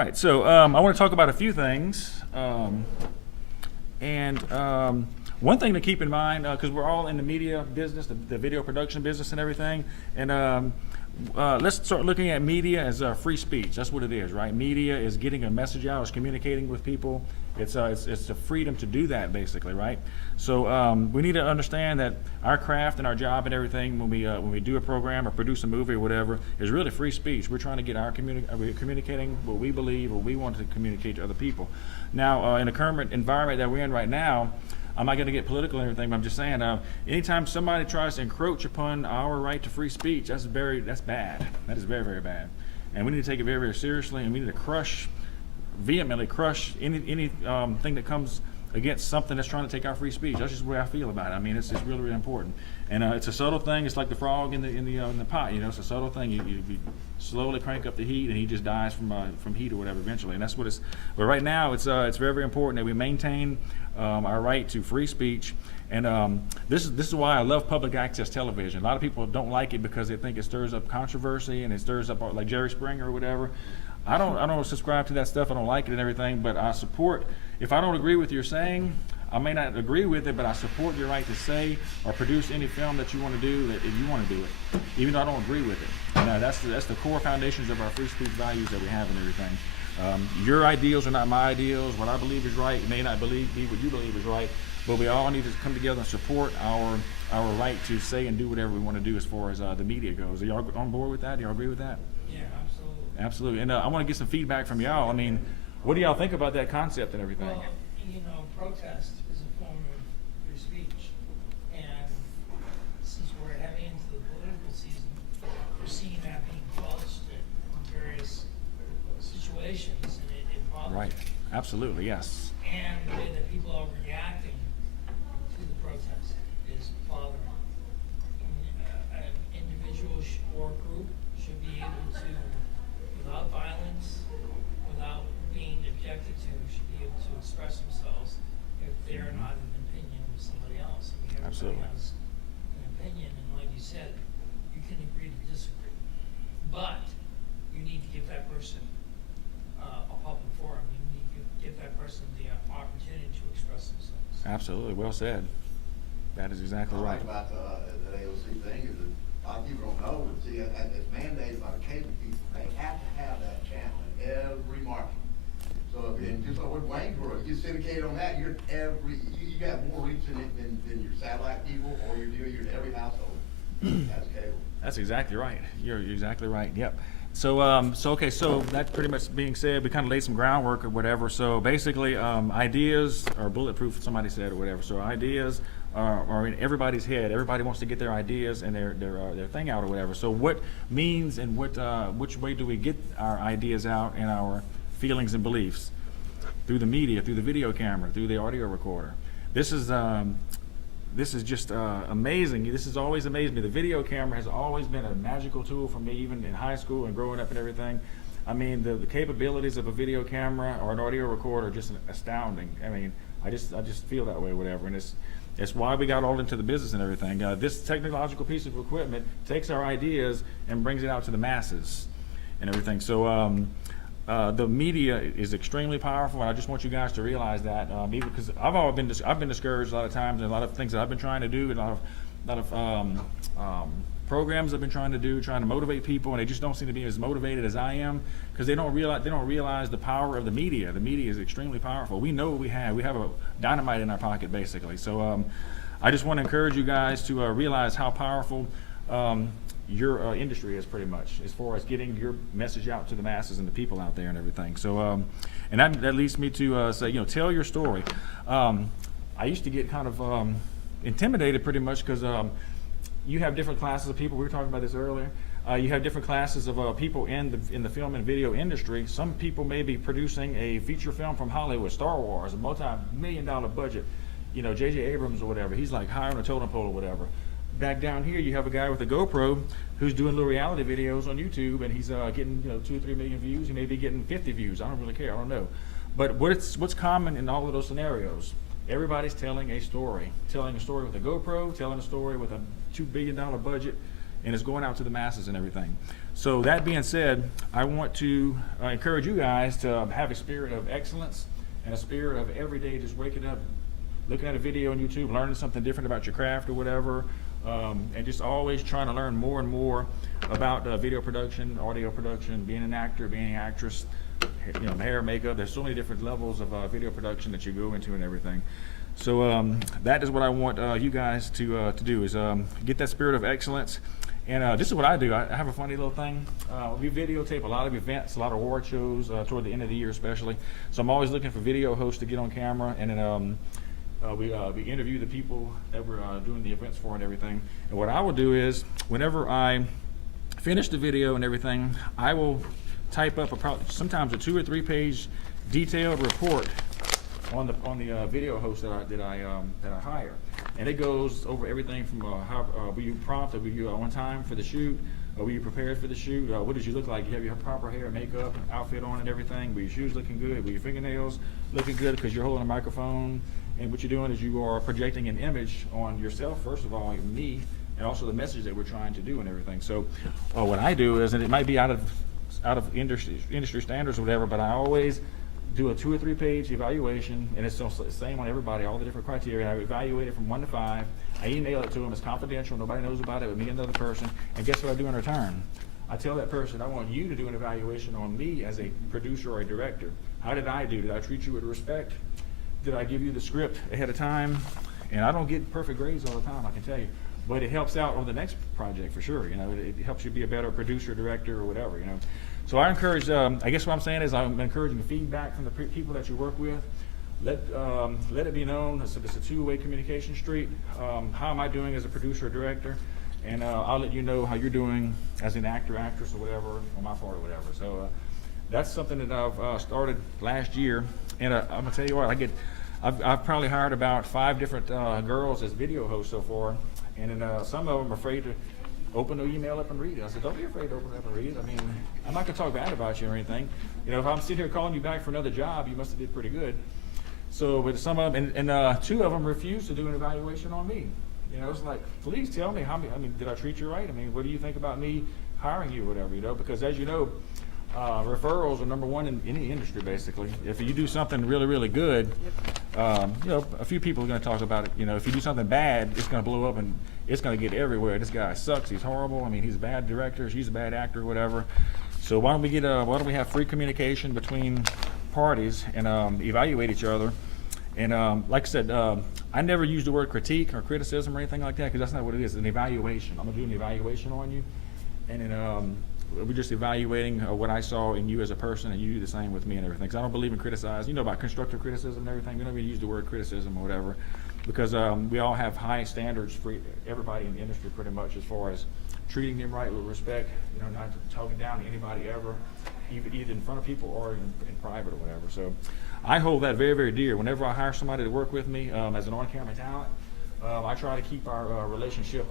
right, so I want to talk about a few things. One thing to keep in mind, because we're all in the media business, the video production business and everything, and let's start looking at media as free speech. That's what it is, right? Media is getting a message out, it's communicating with people. It's the freedom to do that, basically, right? So we need to understand that our craft and our job and everything, when we do a program or produce a movie or whatever, is really free speech. We're trying to get we're communicating what we believe, what we want to communicate to other people. Now, in the current environment that we're in right now, I'm not going to get political or anything, but I'm just saying, anytime somebody tries to encroach upon our right to free speech, that's bad. That is very, very bad. And we need to take it very, very seriously, and we need to vehemently crush anything that comes against something that's trying to take our free speech. That's just the way I feel about it. I mean, it's really, really important. And it's a subtle thing. It's like the frog in the pot. You know, it's a subtle thing. You slowly crank up the heat, and he just dies from heat or whatever eventually. And that's what it's. But right now, it's very, very important that we maintain our right to free speech. And this is why I love public access television. A lot of people don't like it because they think it stirs up controversy and it stirs up like Jerry Springer or whatever. I don't subscribe to that stuff. I don't like it and everything, but I support. If I don't agree with your saying, I may not agree with it, but I support your right to say or produce any film that you want to do, if you want to do it, even though I don't agree with it. And that's the core foundations of our free speech values that we have and everything. Your ideals are not my ideals. What I believe is right may not be what you believe is right, but we all need to come together and support our right to say and do whatever we want to do as far as the media goes. Are y'all on board with that? Do y'all agree with that? Yeah, absolutely. Absolutely. And I want to get some feedback from y'all. I mean, what do y'all think about that concept and everything? Well, protest is a form of free speech. And since we're heading into the political season, we're seeing that being published in various situations, and it bothers Right. me. Absolutely, yes. And the way that people are reacting to the protest is bothering. An individual or group should be able to, without violence, without being objected to, should be able to express themselves if they're not in opinion with somebody else. I mean, Absolutely. everybody has an opinion, and like you said, you can agree to disagree. But you need to give that person a public forum. You need to give that person the opportunity to express themselves. Absolutely. Well said. That is exactly What I right. like about the AOC thing is that a lot of people don't know, but see, it's mandated by the cable people. They have to have that channel in every market. So, and just like with Waynesboro, you syndicate on that, you got more reach in it than your satellite people, or you're in every household has cable. That's exactly right. You're exactly right. Yep. So that pretty much being said, we kind of laid some groundwork or whatever. So basically, ideas are bulletproof, somebody said or whatever. So ideas are in everybody's head. Everybody wants to get their ideas and their thing out or whatever. So what means and which way do we get our ideas out and our feelings and beliefs? Through the media, through the video camera, through the audio recorder. This is just amazing. This has always amazed me. The video camera has always been a magical tool for me, even in high school and growing up and everything. I mean, the capabilities of a video camera or an audio recorder are just astounding. I mean, I just feel that way or whatever. And it's why we got all into the business and everything. This technological piece of equipment takes our ideas and brings it out to the masses and everything. So the media is extremely powerful, and I just want you guys to realize that. Even because I've been discouraged a lot of times, and a lot of things that I've been trying to do, and a lot of programs I've been trying to motivate people, and they just don't seem to be as motivated as I am because they don't realize the power of the media. The media is extremely powerful. We know what we have. We have a dynamite in our pocket, basically. So I just want to encourage you guys to realize how powerful your industry is, pretty much, as far as getting your message out to the masses and the people out there and everything. So, and that leads me to say, tell your story. I used to get kind of intimidated, pretty much, because you have different classes of people. We were talking about this earlier. You have different classes of people in the film and video industry. Some people may be producing a feature film from Hollywood, Star Wars, a multi-million-dollar budget. J.J. Abrams or whatever. He's like high on a totem pole or whatever. Back down here, you have a guy with a GoPro who's doing little reality videos on YouTube, and he's getting 2 or 3 million views. He may be getting 50 views. I don't really care. I don't know. But what's common in all of those scenarios? Everybody's telling a story with a GoPro, telling a story with a $2 billion budget, and it's going out to the masses and everything. So that being said, I want to encourage you guys to have a spirit of excellence and a spirit of every day just waking up, looking at a video on YouTube, learning something different about your craft or whatever, and just always trying to learn more and more about video production, audio production, being an actor, being an actress, you know, hair, makeup. There's so many different levels of video production that you go into and everything. So that is what I want you guys to do, is get that spirit of excellence. And this is what I do. I have a funny little thing. We videotape a lot of events, a lot of award shows toward the end of the year especially. So I'm always looking for video hosts to get on camera, and then we interview the people that we're doing the events for and everything. And what I will do is, whenever I finish the video and everything, I will type up sometimes a 2 or 3 page detailed report on the video host that I hire, and it goes over everything from how were you prompt, were you on time for the shoot, were you prepared for the shoot, what did you look like, you have your proper hair, makeup, outfit on and everything, were your shoes looking good, were your fingernails looking good because you're holding a microphone, and what you're doing is you are projecting an image on yourself, first of all, me, and also the message that we're trying to do and everything. So what I do is, and it might be out of industry standards or whatever, but I always do a 2 or 3 page evaluation, and it's the same on everybody, all the different criteria. I evaluate it from 1 to 5. I email it to them. It's confidential. Nobody knows about it but me and another person. And guess what I do in return? I tell that person, I want you to do an evaluation on me as a producer or a director. How did I do? Did I treat you with respect? Did I give you the script ahead of time? And I don't get perfect grades all the time, I can tell you. But it helps out on the next project for sure. You know, it helps you be a better producer, director, or whatever, you know. So I encourage, I guess what I'm saying is I'm encouraging feedback from the people that you work with. Let it be known, it's a two-way communication street. How am I doing as a producer or director? And I'll let you know how you're doing as an actor, actress, or whatever, on my part or whatever. So that's something that I've started last year. And I'm gonna tell you what, I've probably hired about 5 different girls as video hosts so far. And then some of them are afraid to open the email up and read it. I said, don't be afraid to open it up and read it. I mean, I'm not gonna talk bad about you or anything. You know, if I'm sitting here calling you back for another job, you must have did pretty good. So, but some of them, and 2 of them refused to do an evaluation on me. You know, it's like, please tell me, did I treat you right? I mean, what do you think about me hiring you or whatever, you know? Because as you know, referrals are number 1 in any industry, basically. If you do something really, really good, you know, a few people are going to talk about it. You know, if you do something bad, it's going to blow up and it's going to get everywhere. This guy sucks. He's horrible. I mean, he's a bad director. She's a bad actor, whatever. So why don't we have free communication between parties and evaluate each other? And like I said, I never use the word critique or criticism or anything like that, because that's not what it is. It's an evaluation. I'm going to do an evaluation on you, and then we're just evaluating what I saw in you as a person, and you do the same with me and everything. Because I don't believe in criticizing. You know about constructive criticism and everything. We don't even use the word criticism or whatever, because we all have high standards for everybody in the industry, pretty much, as far as treating them right with respect. You know, not talking down to anybody ever, either in front of people or in private or whatever. So I hold that very, very dear. Whenever I hire somebody to work with me as an on-camera talent, I try to keep our relationship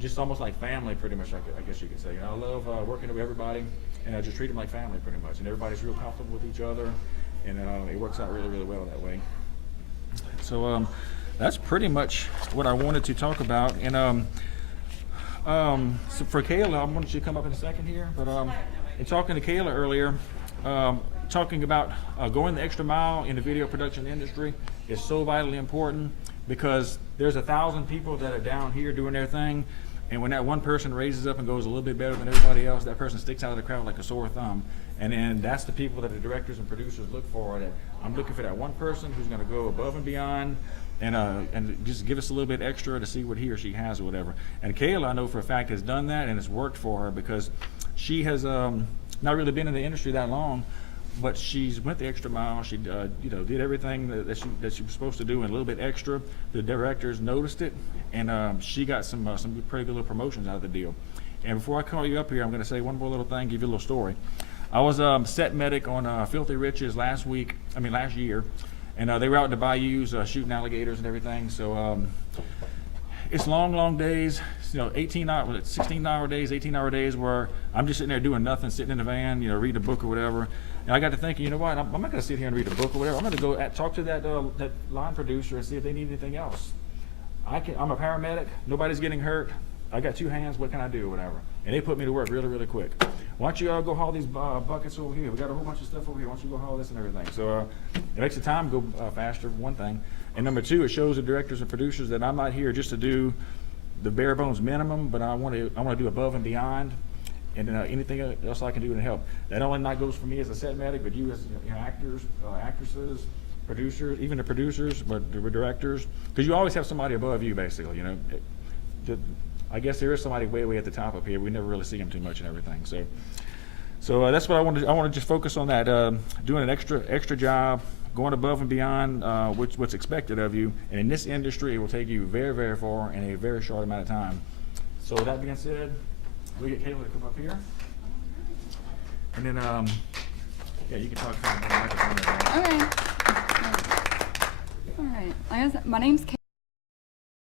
just almost like family, pretty much, I guess you could say. You know, I love working with everybody, and I just treat them like family, pretty much. And everybody's real comfortable with each other, and it works out really, really well that way. So that's pretty much what I wanted to talk about. And so for Kayla, I wanted you to come up in a second here. But in talking to Kayla earlier, talking about going the extra mile in the video production industry is so vitally important, because there's 1,000 people that are down here doing their thing, and when that one person raises up and goes a little bit better than everybody else, that person sticks out of the crowd like a sore thumb. And then that's the people that the directors and producers look for. That I'm looking for that one person who's going to go above and beyond, and just give us a little bit extra to see what he or she has or whatever. And Kayla, I know for a fact, has done that, and it's worked for her, because she has not really been in the industry that long, but she's went the extra mile. She did everything that she was supposed to do and a little bit extra. The directors noticed it, and she got some pretty good little promotions out of the deal. And before I call you up here, I'm going to say one more little thing, give you a little story. I was set medic on Filthy Riches last year, and they were out in the bayous shooting alligators and everything. So it's long days, 16-hour days, 18-hour days where I'm just sitting there doing nothing, sitting in the van, reading a book or whatever. And I got to thinking, you know what, I'm not going to sit here and read a book or whatever. I'm going to go talk to that line producer and see if they need anything else. I'm a paramedic. Nobody's getting hurt. I got 2 hands. What can I do or whatever? and they put me to work really, really quick. Why don't you all go haul these buckets over here? We got a whole bunch of stuff over here. Why don't you go haul this and everything? So it makes the time go faster, one thing. And number two, it shows the directors and producers that I'm not here just to do the bare bones minimum, but I want to do above and beyond, and anything else I can do to help. That only not goes for me as a set medic, but you as actors, actresses, producers, even the producers, but the directors, because you always have somebody above you, basically. I guess there is somebody way at the top up here. We never really see them too much and everything. So that's what I want to. I want to just focus on that, doing an extra job, going above and beyond what's expected of you. And in this industry, it will take you very, very far in a very short amount of time. So with that being said, we get Kayla to come up here, and then yeah, you can talk to me about the microphone. All right. My name's Kayla.